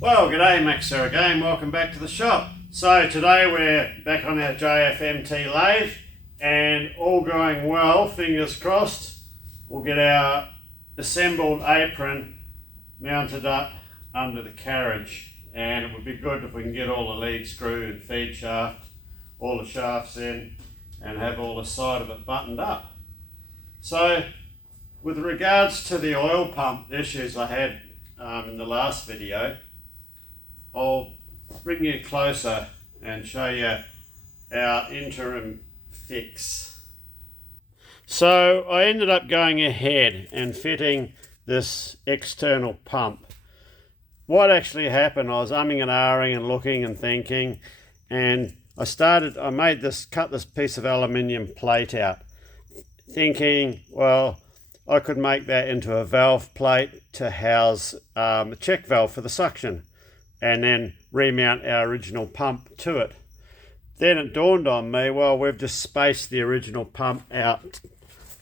Well, g'day Max here again, welcome back to the shop. So today we're back on our JFMT lathe and all going well, fingers crossed, we'll get our assembled apron mounted up under the carriage, and it would be good if we can get all the lead screw and feed shaft, all the shafts in, and have all the side of it buttoned up. So with regards to the oil pump issues I had in the last video, I'll bring you closer and show you our interim fix. So I ended up going ahead and fitting this external pump. What actually happened, I was umming and ahhing and looking and thinking, and I cut this piece of aluminium plate out, thinking, well, I could make that into a valve plate to house a check valve for the suction, and then remount our original pump to it. Then it dawned on me, well, we've just spaced the original pump out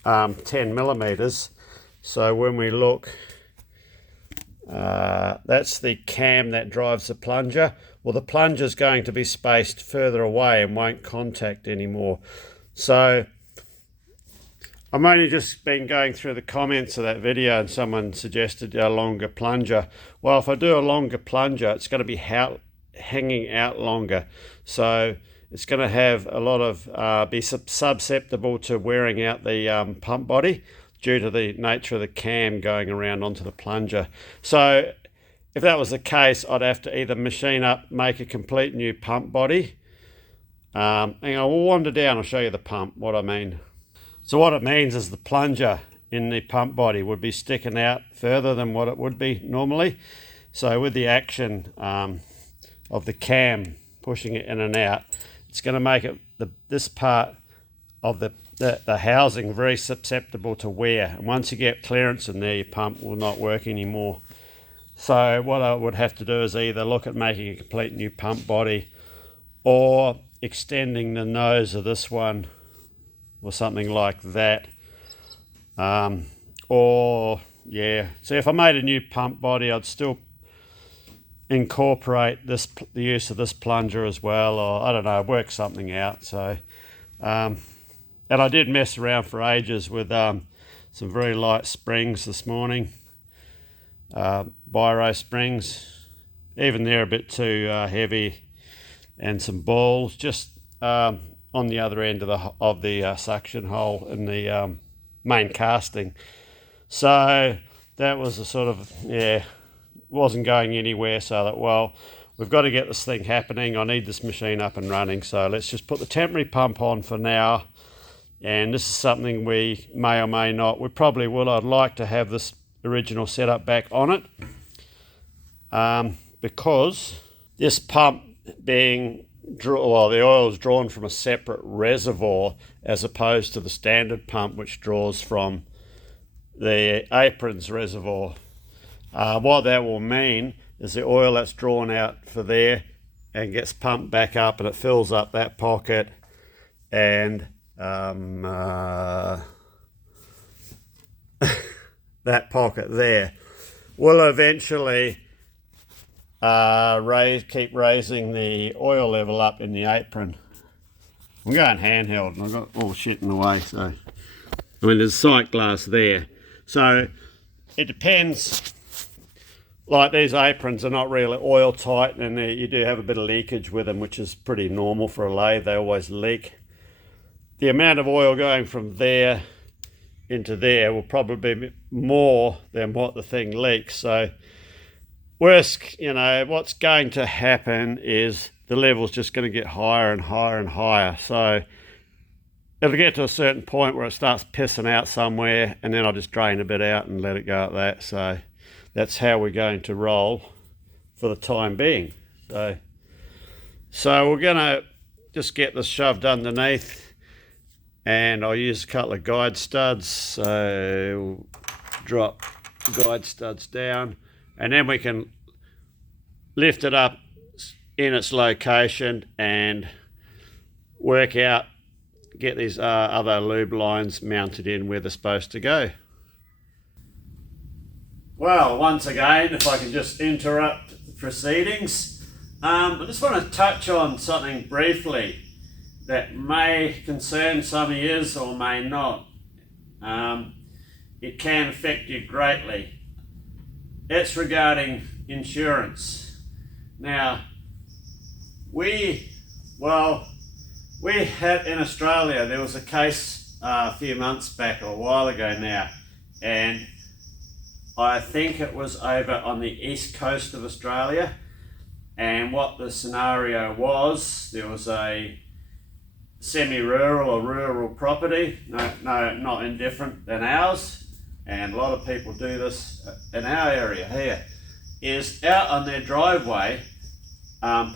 10 millimeters. So when we look, that's the cam that drives the plunger. Well, the plunger is going to be spaced further away and won't contact anymore. So I'm only just been going through the comments of that video, and someone suggested a longer plunger. Well, if I do a longer plunger, it's going to be hanging out longer. So it's going to have a lot of, be susceptible to wearing out the pump body due to the nature of the cam going around onto the plunger. So if that was the case, I'd have to either machine up, make a complete new pump body. And we'll wander down, I'll show you the pump, what I mean. So what it means is the plunger in the pump body would be sticking out further than what it would be normally. So with the action of the cam pushing it in and out, it's going to make it this part of the housing very susceptible to wear. And once you get clearance in there, your pump will not work anymore. So what I would have to do is either look at making a complete new pump body or extending the nose of this one or something like that. So if I made a new pump body, I'd still incorporate the use of this plunger as well, or I don't know, work something out. So and I did mess around for ages with some very light springs this morning, biro springs, even they're a bit too heavy, and some balls just on the other end of the suction hole in the main casting. So that was a sort of, wasn't going anywhere. So that, well, we've got to get this thing happening. I need this machine up and running. So let's just put the temporary pump on for now. And this is something we may or may not, we probably will. I'd like to have this original setup back on it, because this pump being the oil is drawn from a separate reservoir as opposed to the standard pump, which draws from the Apron's reservoir. What that will mean is the oil that's drawn out for there and gets pumped back up, and it fills up that pocket, and that pocket there will eventually keep raising the oil level up in the apron. I'm going handheld and I've got all shit in the way, so I mean there's sight glass there. So it depends, like these aprons are not really oil tight, and you do have a bit of leakage with them, which is pretty normal for a lathe. They always leak. The amount of oil going from there into there will probably be more than what the thing leaks. So worst, what's going to happen is the level's just going to get higher and higher and higher. So it'll get to a certain point where it starts pissing out somewhere, and then I'll just drain a bit out and let it go at that. So that's how we're going to roll for the time being. So we're going to just get this shoved underneath, and I'll use a couple of guide studs. So drop guide studs down, and then we can lift it up in its location and work out, get these other lube lines mounted in where they're supposed to go. Well, once again, if I can just interrupt proceedings. I just want to touch on something briefly that may concern some of you or may not. It can affect you greatly. It's regarding insurance. Now, we had in Australia, there was a case a few months back, or a while ago now, and I think it was over on the east coast of Australia. And what the scenario was, there was a semi-rural or rural property, no, not indifferent than ours, and a lot of people do this in our area here, is out on their driveway,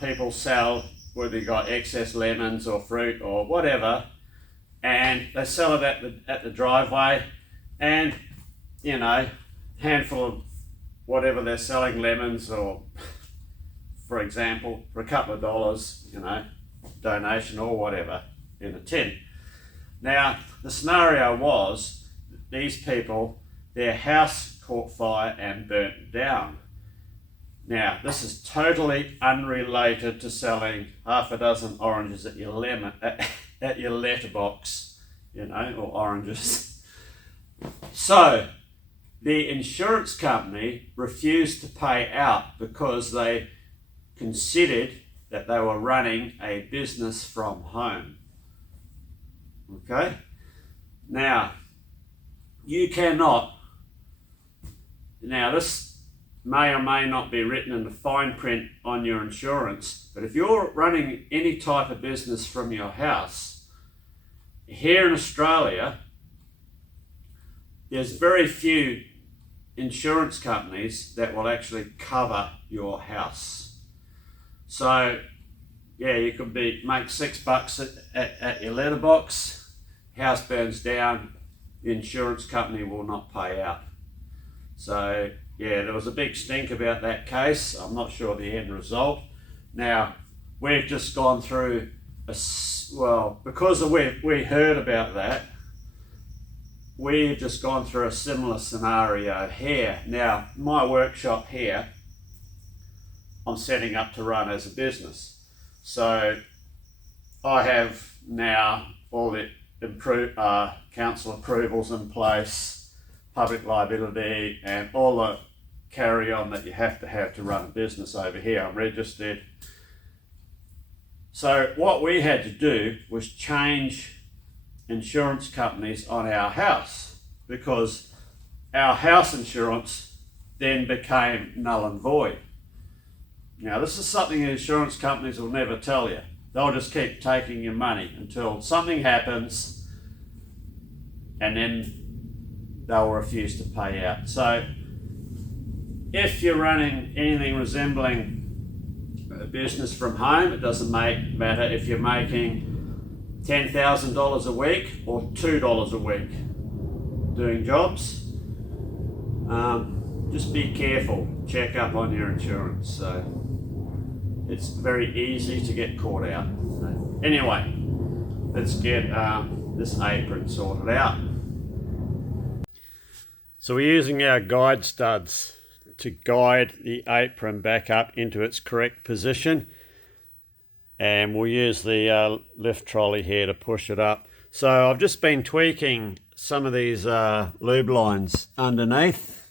people sell, whether you got excess lemons or fruit or whatever, and they sell it at the driveway, and you know, handful of whatever they're selling, lemons, or for example, for a couple of dollars, you know, donation or whatever, in a tin. Now, the scenario was these people, their house caught fire and burnt down. Now, this is totally unrelated to selling half a dozen oranges at your at your letterbox, you know, or oranges. So, the insurance company refused to pay out because they considered that they were running a business from home. Okay? Now, you cannot, now this may or may not be written in the fine print on your insurance, but if you're running any type of business from your house, here in Australia, there's very few insurance companies that will actually cover your house. So, yeah, you could make $6 at your letterbox, house burns down, the insurance company will not pay out. So, yeah, there was a big stink about that case. I'm not sure the end result. Now, we've just gone through, because we heard about that, we've just gone through a similar scenario here. Now, my workshop here, I'm setting up to run as a business. So I have now all the council approvals in place, public liability, and all the carry on that you have to run a business over here. I'm registered. So what we had to do was change insurance companies on our house, because our house insurance then became null and void. Now, this is something insurance companies will never tell you. They'll just keep taking your money until something happens, and then they'll refuse to pay out. So if you're running anything resembling a business from home, it doesn't matter if you're making $10,000 a week or $2 a week doing jobs. Just be careful, check up on your insurance. So it's very easy to get caught out. So anyway, let's get this apron sorted out. So we're using our guide studs to guide the apron back up into its correct position, and we'll use the lift trolley here to push it up. So I've just been tweaking some of these lube lines underneath.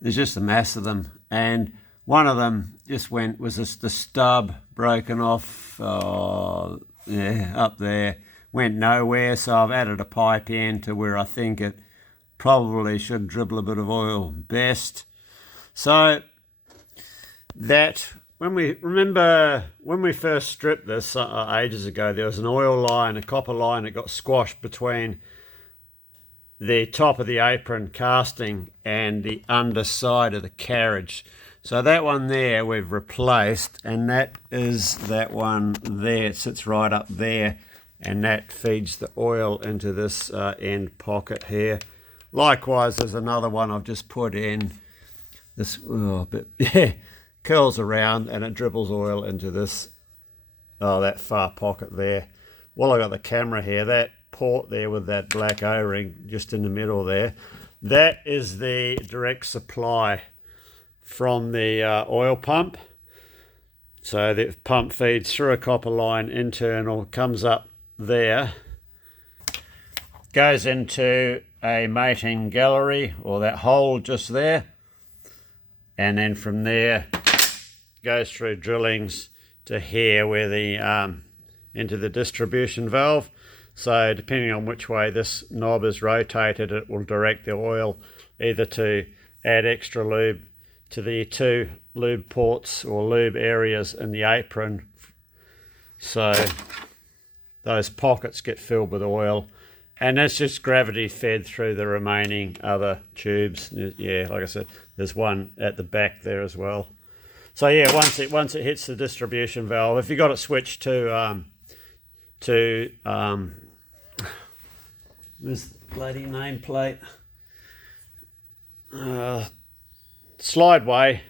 There's just a mass of them, and one of them was just the stub broken off, up there, went nowhere, so I've added a pipe in to where I think it probably should dribble a bit of oil best. So that, when we first stripped this ages ago, there was an oil line, a copper line that got squashed between the top of the apron casting and the underside of the carriage. So that one there we've replaced, and that is that one there. It sits right up there, and that feeds the oil into this end pocket here. Likewise, there's another one I've just put in. This curls around and it dribbles oil into this, that far pocket there. Well, I got the camera here, that port there with that black O-ring just in the middle there, that is the direct supply from the oil pump. So the pump feeds through a copper line internal, comes up there, goes into a mating gallery, or that hole just there, and then from there goes through drillings to here where the into the distribution valve. So depending on which way this knob is rotated, it will direct the oil either to add extra lube to the 2 lube ports or lube areas in the apron, so those pockets get filled with oil, and that's just gravity fed through the remaining other tubes. Yeah, like I said, there's one at the back there as well. So yeah, once it hits the distribution valve, if you got it switched to where's the bloody nameplate? Slideway,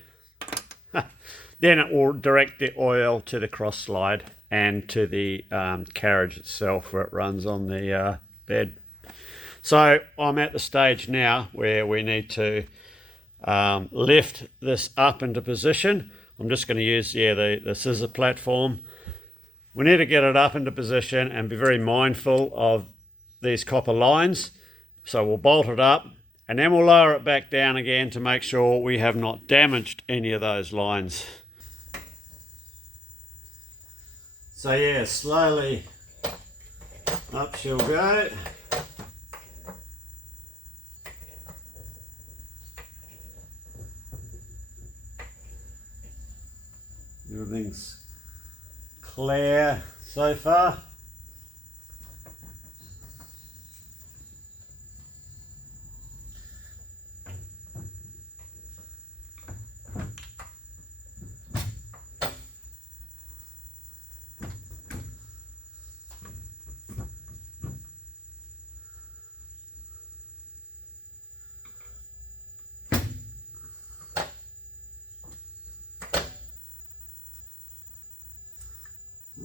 then it will direct the oil to the cross slide and to the carriage itself where it runs on the bed. So I'm at the stage now where we need to lift this up into position. I'm just going to use the scissor platform. We need to get it up into position and be very mindful of these copper lines. So we'll bolt it up, and then we'll lower it back down again to make sure we have not damaged any of those lines. So yeah, slowly up she'll go. Everything's clear so far.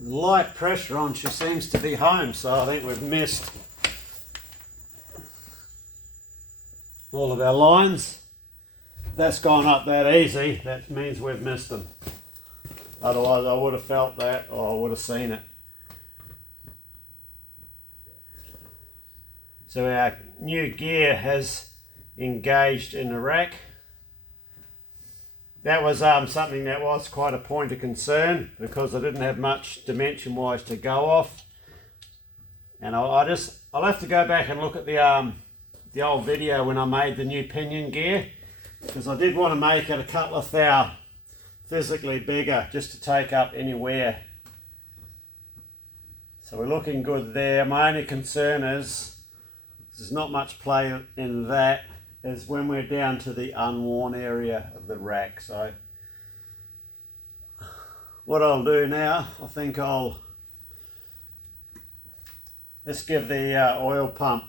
Light pressure on, she seems to be home, so I think we've missed all of our lines. If that's gone up that easy, that means we've missed them. Otherwise I would have felt that, or I would have seen it. So our new gear has engaged in the rack. That was something that was quite a point of concern because I didn't have much dimension wise to go off, and I'll have to go back and look at the old video when I made the new pinion gear, because I did want to make it a couple of thou physically bigger just to take up any wear. So we're looking good there. My only concern is there's not much play in that, is when we're down to the unworn area of the rack. So what I'll do now, I think let's give the oil pump,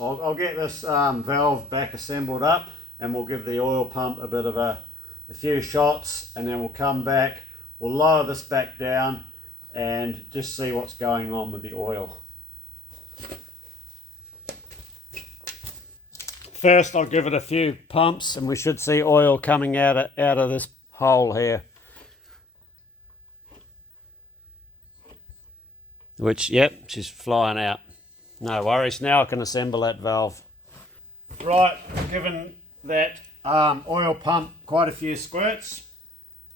I'll get this valve back assembled up, and we'll give the oil pump a bit of a few shots, and then we'll come back, we'll lower this back down and just see what's going on with the oil. First I'll give it a few pumps and we should see oil coming out of this hole here. Which, yep, she's flying out. No worries, now I can assemble that valve. Right, given that oil pump quite a few squirts,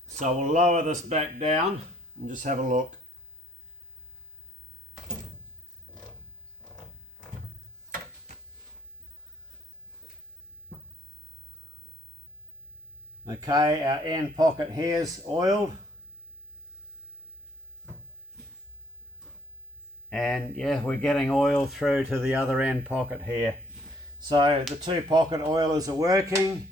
so we'll lower this back down and just have a look. Okay, our end pocket here's oiled. And yeah, we're getting oil through to the other end pocket here. So the 2 pocket oilers are working.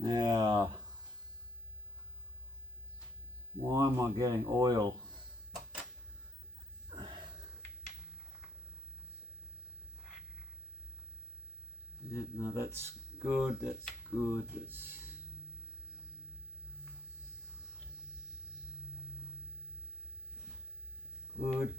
Now, why am I getting oil? Yeah, no, that's good, that's good, that's... good.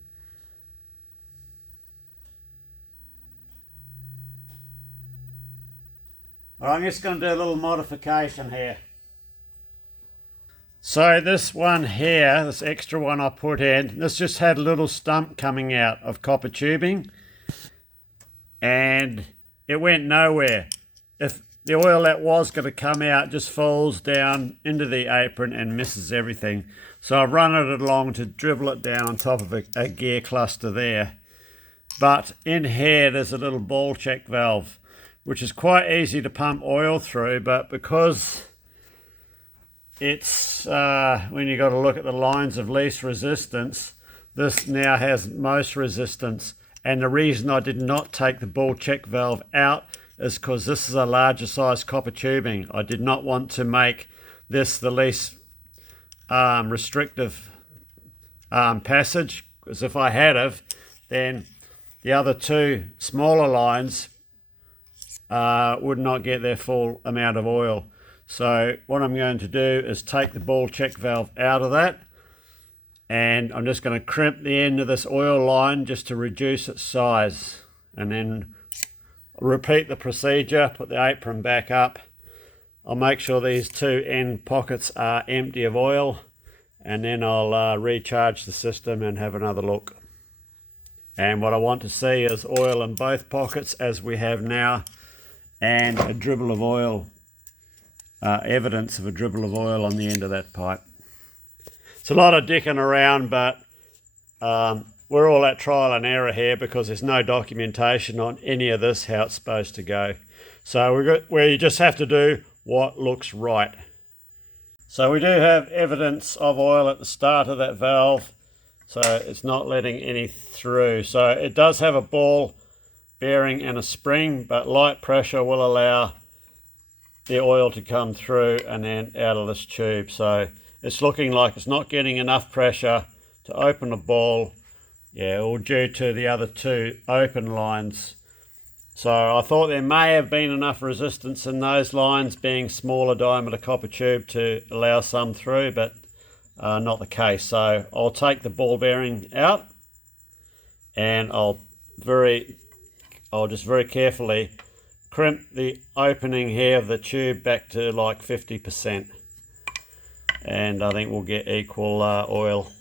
Alright, I'm just going to do a little modification here. So this one here, this extra one I put in, this just had a little stump coming out of copper tubing and it went nowhere. If the oil that was going to come out just falls down into the apron and misses everything. So I've run it along to dribble it down on top of a gear cluster there. But in here there's a little ball check valve, which is quite easy to pump oil through, but because it's, when you got to look at the lines of least resistance, this now has most resistance. And the reason I did not take the ball check valve out is because this is a larger size copper tubing. I did not want to make this the least restrictive passage, because if I had of, then the other two smaller lines would not get their full amount of oil. So what I'm going to do is take the ball check valve out of that, and I'm just going to crimp the end of this oil line just to reduce its size, and then repeat the procedure, put the apron back up. I'll make sure these two end pockets are empty of oil, and then I'll recharge the system and have another look. And what I want to see is oil in both pockets as we have now, and a dribble of oil, evidence of a dribble of oil on the end of that pipe. It's a lot of dicking around, but we're all at trial and error here because there's no documentation on any of this, how it's supposed to go. So we just have to do what looks right. So we do have evidence of oil at the start of that valve, so it's not letting any through. So it does have a ball bearing and a spring, but light pressure will allow the oil to come through and then out of this tube. So it's looking like it's not getting enough pressure to open the ball, all due to the other two open lines. So I thought there may have been enough resistance in those lines, being smaller diameter copper tube, to allow some through, but not the case. So I'll take the ball bearing out, and I'll just very carefully crimp the opening here of the tube back to like 50%, and I think we'll get equal oil.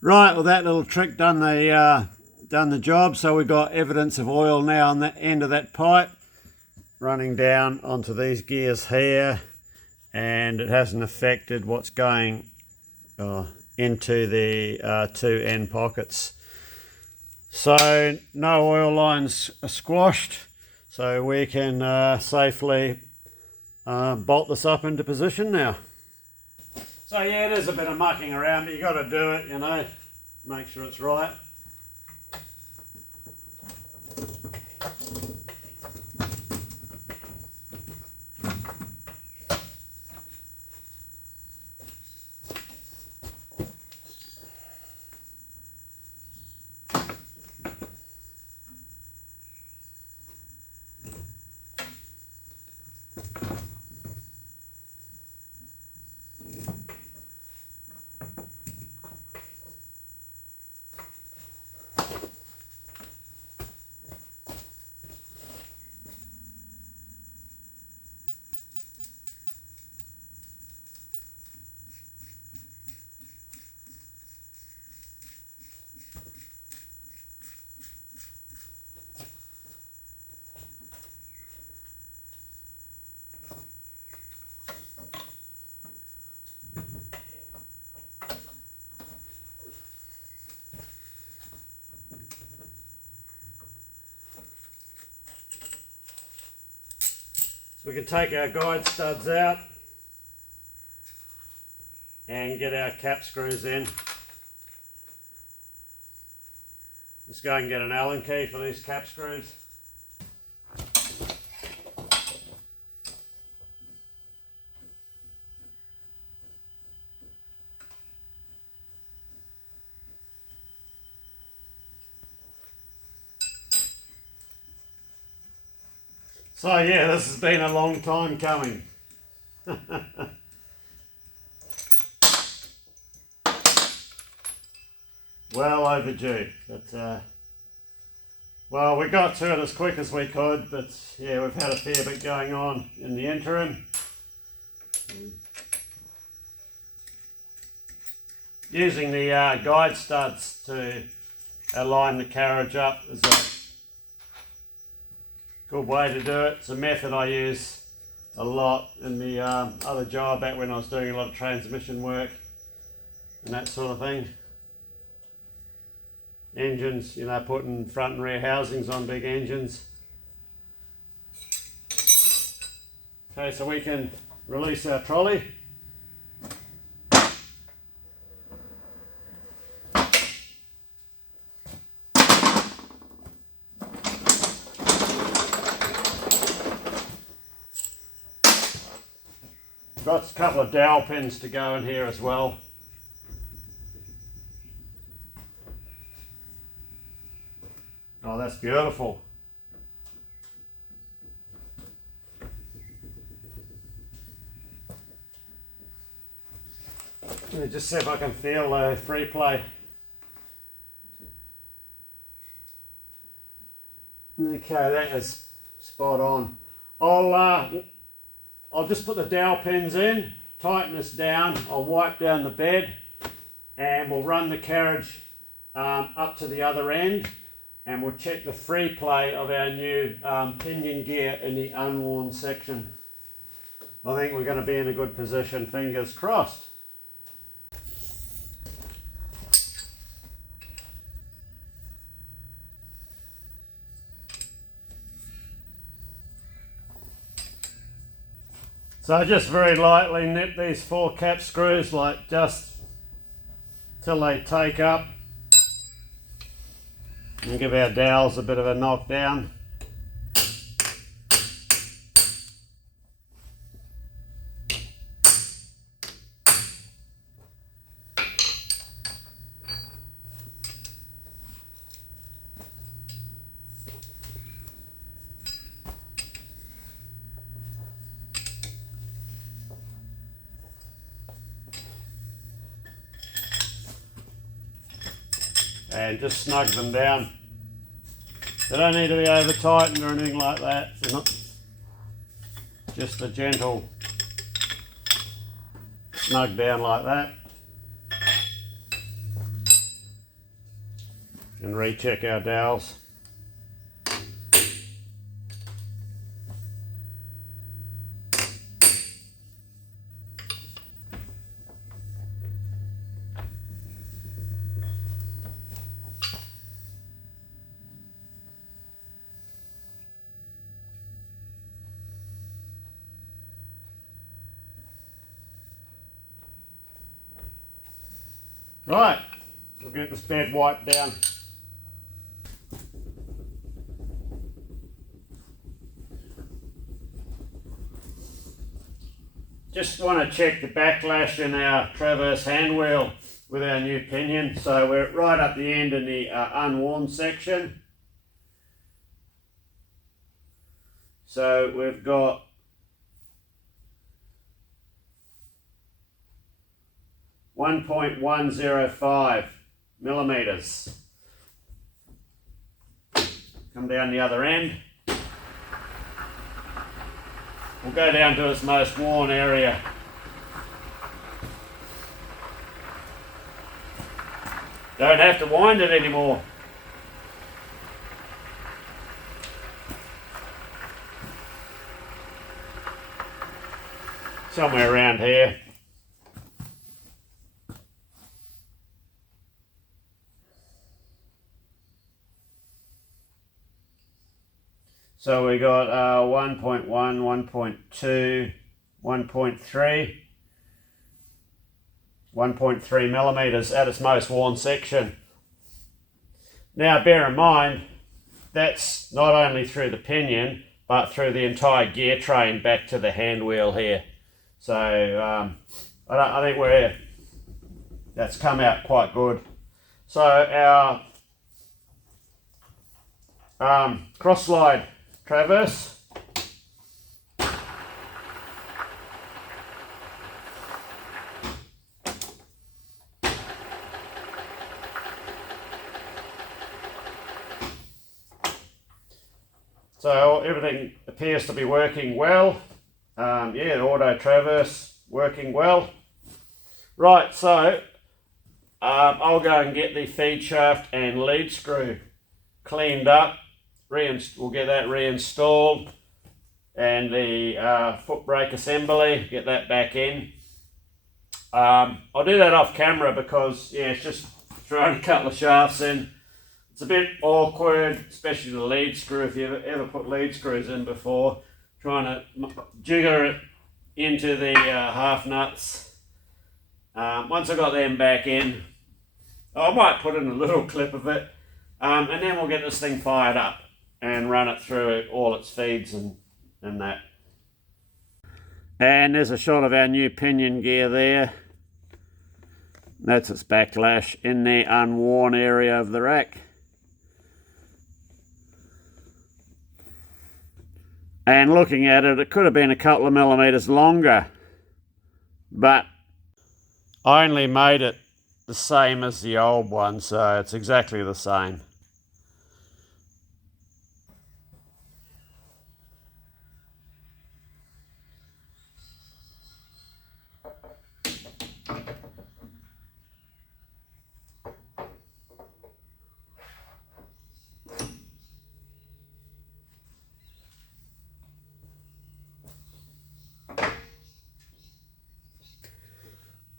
Right, well, that little trick done the job. So we've got evidence of oil now on the end of that pipe running down onto these gears here, and it hasn't affected what's going into the two end pockets. So no oil lines are squashed, so we can safely bolt this up into position now. So yeah, it is a bit of mucking around, but you got to do it, make sure it's right. We can take our guide studs out and get our cap screws in. Let's go and get an Allen key for these cap screws. So yeah, this has been a long time coming. Well overdue, but well, we got to it as quick as we could, but yeah, we've had a fair bit going on in the interim. Using the guide studs to align the carriage up is a good way to do it. It's a method I use a lot in the other job back when I was doing a lot of transmission work and that sort of thing. Engines, you know, putting front and rear housings on big engines. Okay, so we can release our trolley. Got a couple of dowel pins to go in here as well. Oh, that's beautiful. Let me just see if I can feel the free play. Okay, that is spot on. I'll just put the dowel pins in, tighten this down, I'll wipe down the bed, and we'll run the carriage up to the other end, and we'll check the free play of our new pinion gear in the unworn section. I think we're going to be in a good position, fingers crossed. So I just very lightly nip these 4 cap screws, like just till they take up, and give our dowels a bit of a knock down. And just snug them down. They don't need to be over tightened or anything like that. They're not, just a gentle snug down like that. And recheck our dowels. Right, we'll get this bed wiped down. Just want to check the backlash in our traverse hand wheel with our new pinion. So we're right up the end in the unworn section. So we've got 1.105 millimeters. Come down the other end. We'll go down to its most worn area. Don't have to wind it anymore. Somewhere around here. So we got 1.1, 1.2, 1.3, 1.3 millimeters at its most worn section. Now bear in mind, that's not only through the pinion, but through the entire gear train back to the hand wheel here. So I think that's come out quite good. So our cross slide traverse, So everything appears to be working well. Yeah, the auto traverse working well. Right, so I'll go and get the feed shaft and lead screw cleaned up. We'll get that reinstalled, and the foot brake assembly, get that back in. I'll do that off camera because, yeah, it's just throwing a couple of shafts in. It's a bit awkward, especially the lead screw, if you've ever put lead screws in before, trying to jigger it into the half nuts. Once I got them back in, I might put in a little clip of it, and then we'll get this thing fired up and run it through all its feeds and that. And there's a shot of our new pinion gear there. That's its backlash in the unworn area of the rack. And looking at it, it could have been a couple of millimeters longer, but I only made it the same as the old one, so it's exactly the same.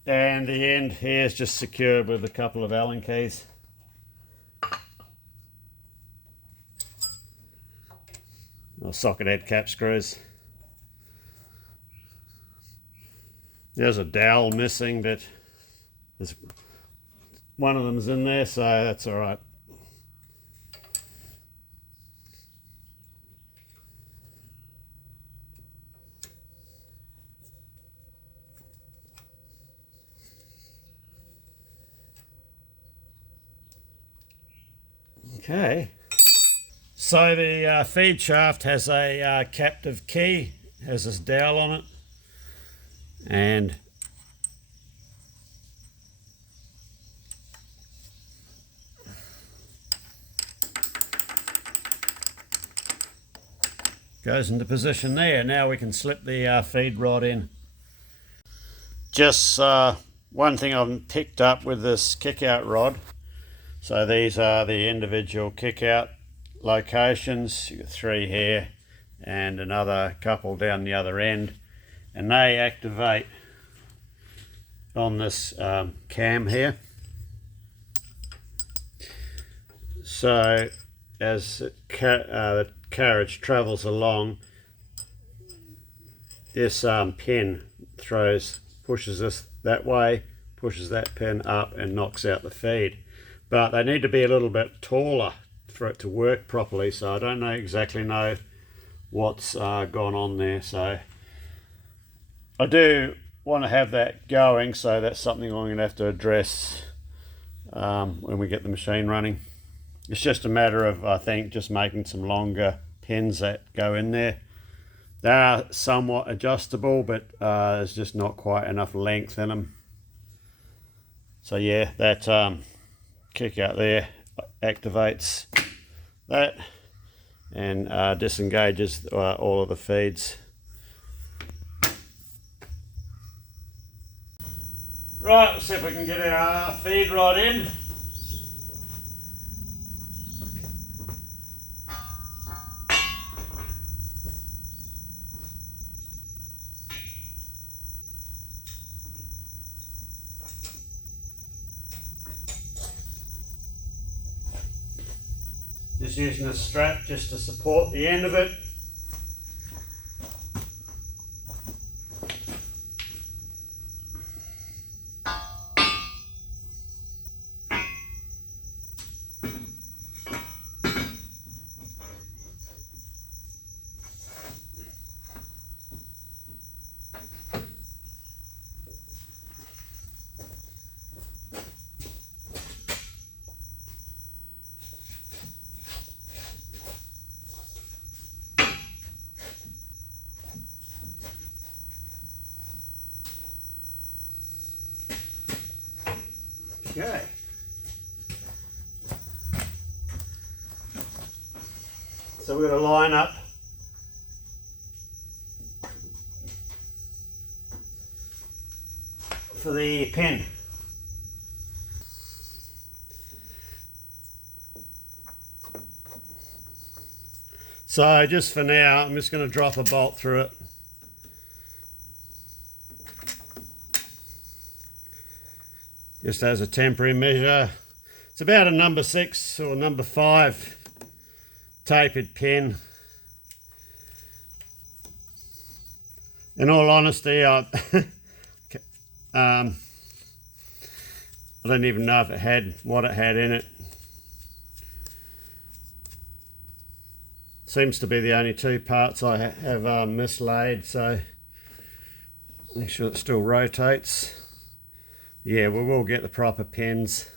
And the end here is just secured with a couple of Allen keys. Or socket head cap screws. There's a dowel missing, but one of them's in there, so that's all right. Okay, so the feed shaft has a captive key, has this dowel on it, and goes into position there. Now we can slip the feed rod in. Just one thing I've picked up with this kick-out rod. So these are the individual kick-out locations. You've got 3 here and another couple down the other end, and they activate on this cam here. So as the carriage travels along, this pin pushes this that way, pushes that pin up and knocks out the feed. But they need to be a little bit taller for it to work properly, so I don't exactly know what's gone on there. So I do want to have that going, so that's something I'm going to have to address when we get the machine running. It's just a matter of, I think, just making some longer pins that go in there. They are somewhat adjustable, but there's just not quite enough length in them. So yeah, that kick out there activates that and disengages all of the feeds. Right, let's see if we can get our feed rod in. Just using a strap just to support the end of it. Okay. So we're going to line up for the pin. So just for now, I'm just going to drop a bolt through it. Just as a temporary measure. It's about a number 6 or number 5 tapered pin. In all honesty, I don't even know if it had what it had in it. Seems to be the only 2 parts I have mislaid, so make sure it still rotates. Yeah, we will get the proper pins.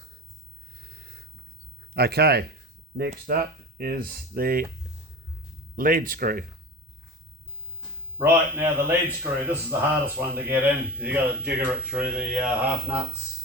Okay, next up is the lead screw. Right, now the lead screw, this is the hardest one to get in. You got to jigger it through the half nuts.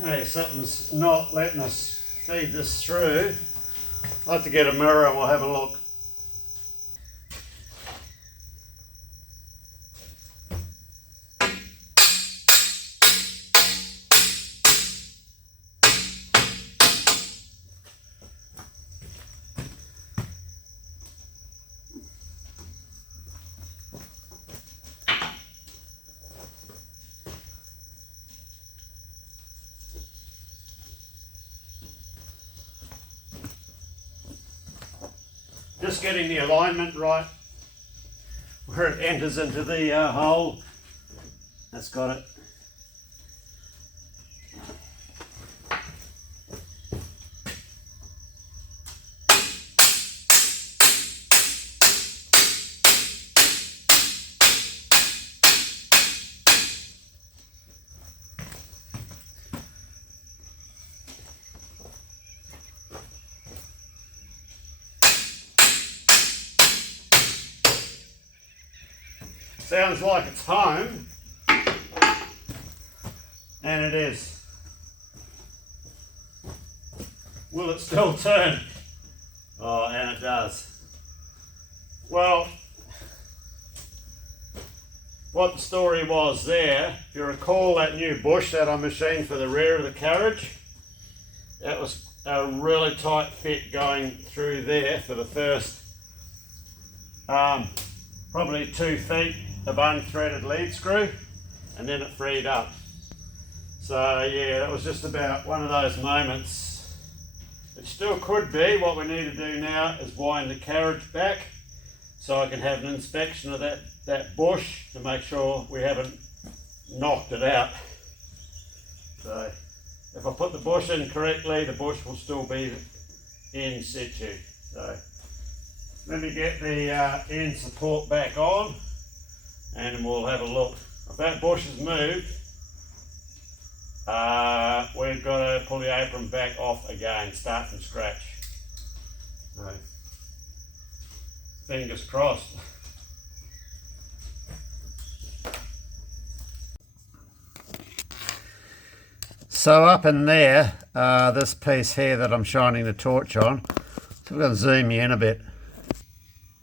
Hey, something's not letting us feed this through. I'll have to get a mirror and we'll have a look. Just getting the alignment right where it enters into the hole. That's got it. Sounds like it's home, and it is. Will it still turn? Oh, and it does. Well, what the story was there, if you recall that new bush that I machined for the rear of the carriage, that was a really tight fit going through there for the first probably 2 feet of unthreaded lead screw, and then it freed up. So yeah, that was just about one of those moments. It still could be. What we need to do now is wind the carriage back so I can have an inspection of that bush to make sure we haven't knocked it out. So if I put the bush in correctly, the bush will still be in situ. So let me get the end support back on and we'll have a look. If that bush is moved, we've got to pull the apron back off again, start from scratch. So, fingers crossed. So up in there, this piece here that I'm shining the torch on, so we're going to zoom you in a bit.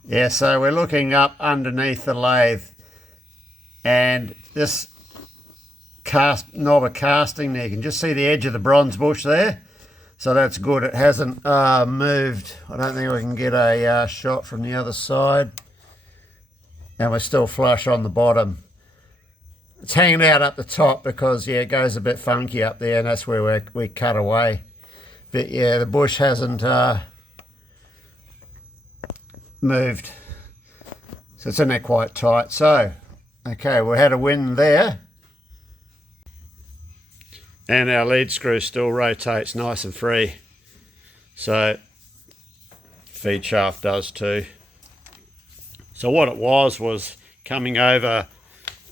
Yeah, so we're looking up underneath the lathe, and this knob of casting there, you can just see the edge of the bronze bush there. So that's good. It hasn't moved. I don't think we can get a shot from the other side. And we're still flush on the bottom. It's hanging out up the top because, yeah, it goes a bit funky up there, and that's where we cut away. But, yeah, the bush hasn't moved. So it's in there quite tight. So, okay, we had a win there. And our lead screw still rotates nice and free. So feed shaft does too. So what it was coming over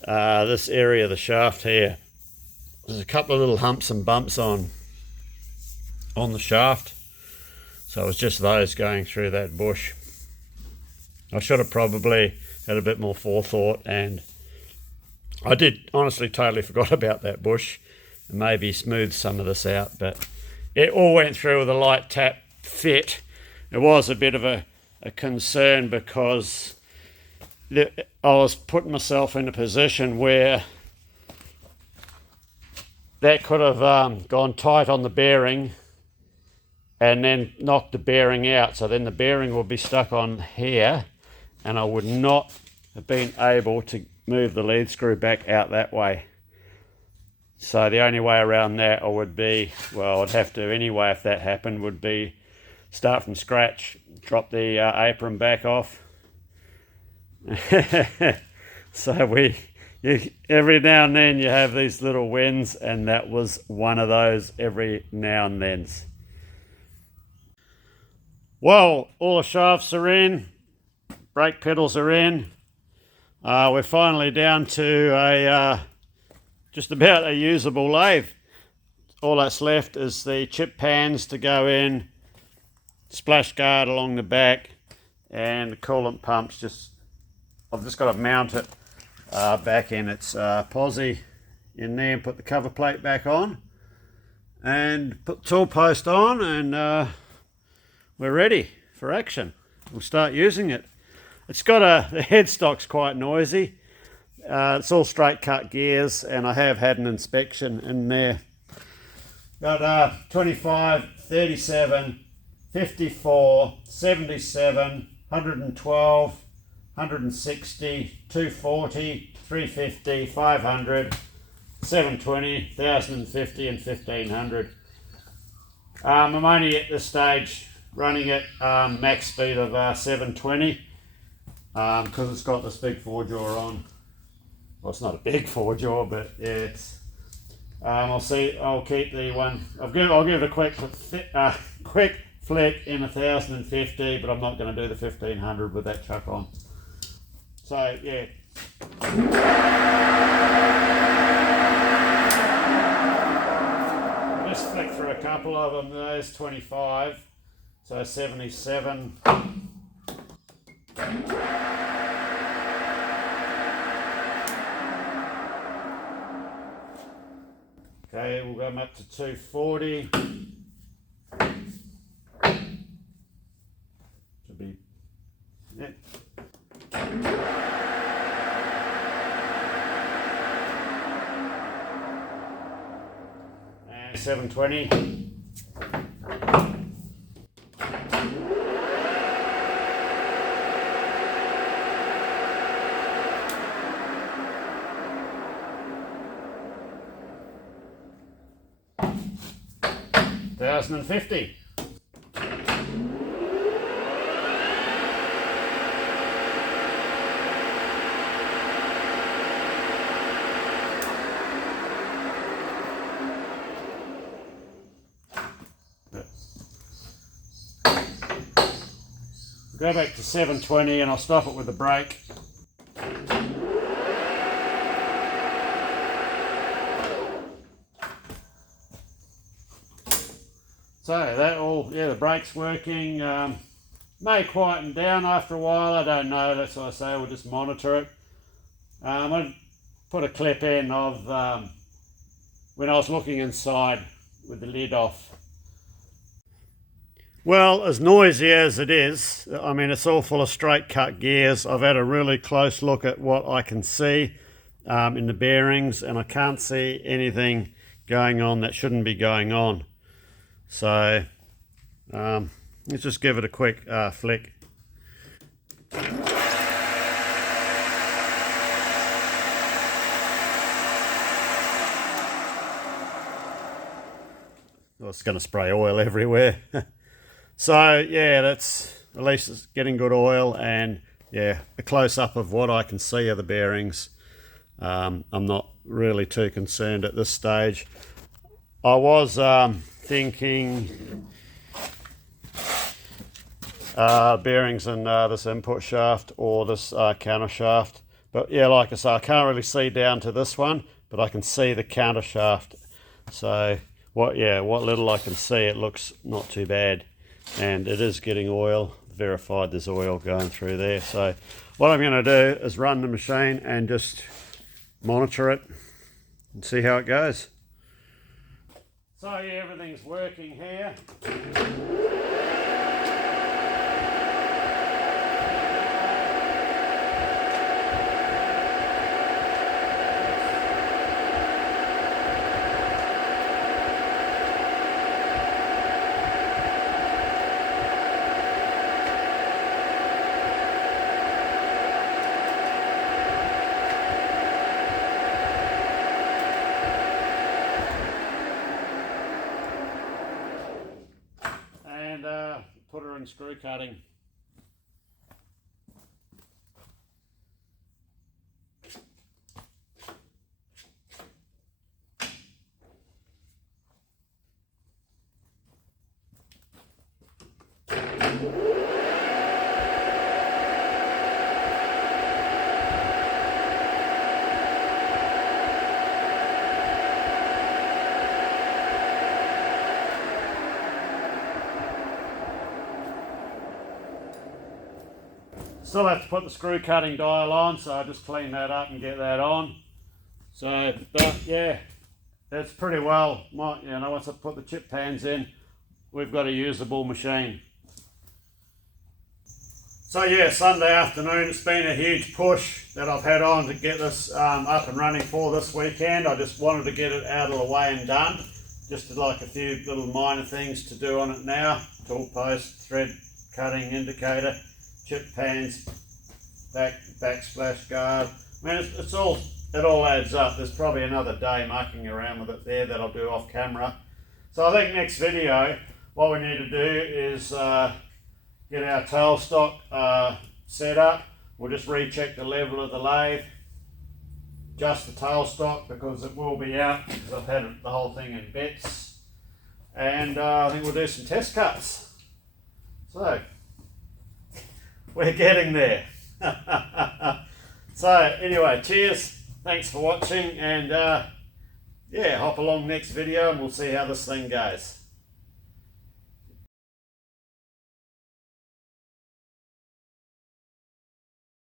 this area of the shaft here. There's a couple of little humps and bumps on the shaft. So it was just those going through that bush. I should have probably had a bit more forethought, and I did honestly totally forgot about that bush. Maybe smooth some of this out, but it all went through with a light tap fit. It was a bit of a concern because I was putting myself in a position where that could have gone tight on the bearing and then knocked the bearing out. So then the bearing would be stuck on here, and I would not have been able to move the lead screw back out that way. So the only way around that would be, well, I'd have to anyway if that happened, would be start from scratch, drop the apron back off. So every now and then you have these little wins, and that was one of those every now and then. Well, all the shafts are in, brake pedals are in. We're finally down to just about a usable lathe. All that's left is the chip pans to go in, splash guard along the back, and the coolant pumps. I've just got to mount it back in its posi in there and put the cover plate back on and put the tool post on, and we're ready for action. We'll start using it. It's got the headstock's quite noisy. It's all straight cut gears, and I have had an inspection in there. Got 25, 37, 54, 77, 112, 160, 240, 350, 500, 720, 1050 and 1500. I'm only at this stage running at max speed of 720 because it's got this big 4-jaw on. Well, it's not a big 4-jaw, but yeah, it's. I'll keep the one. I'll give it a quick flick in 1050, but I'm not going to do the 1500 with that chuck on. So yeah. Just flick through a couple of them. There's 25, so 77. Okay, we'll go up to 240. Should be, yeah. And 720. And 50. Go back to 720, and I'll stop it with the brake. So that all, yeah, the brake's working. May quieten down after a while, I don't know, that's what I say, we'll just monitor it. I put a clip in of when I was looking inside with the lid off. Well, as noisy as it is, I mean, it's all full of straight cut gears. I've had a really close look at what I can see in the bearings, and I can't see anything going on that shouldn't be going on. So let's just give it a quick flick. Oh, it's going to spray oil everywhere. So yeah, that's at least it's getting good oil, and yeah, a close-up of what I can see of the bearings. I'm not really too concerned at this stage. I was thinking bearings in this input shaft or this counter shaft, but yeah, like I say, I can't really see down to this one, but I can see the counter shaft. So what little I can see, it looks not too bad. And it is getting oil, verified there's oil going through there. So what I'm going to do is run the machine and just monitor it and see how it goes. So yeah, everything's working here. Put her in screw cutting. Still have to put the screw cutting dial on, so I just clean that up and get that on. So, but yeah, that's pretty well. Once I put the chip pans in, we've got a usable machine. So yeah, Sunday afternoon, it's been a huge push that I've had on to get this up and running for this weekend. I just wanted to get it out of the way and done. Just like a few little minor things to do on it now. Tool post, thread cutting indicator, chip pans, backsplash guard. I mean, it all adds up. There's probably another day mucking around with it there that I'll do off camera. So I think next video, what we need to do is get our tailstock set up. We'll just recheck the level of the lathe, just the tailstock because it will be out because I've had the whole thing in bits. And I think we'll do some test cuts. So we're getting there. So anyway, cheers, thanks for watching, and yeah, hop along next video and we'll see how this thing goes.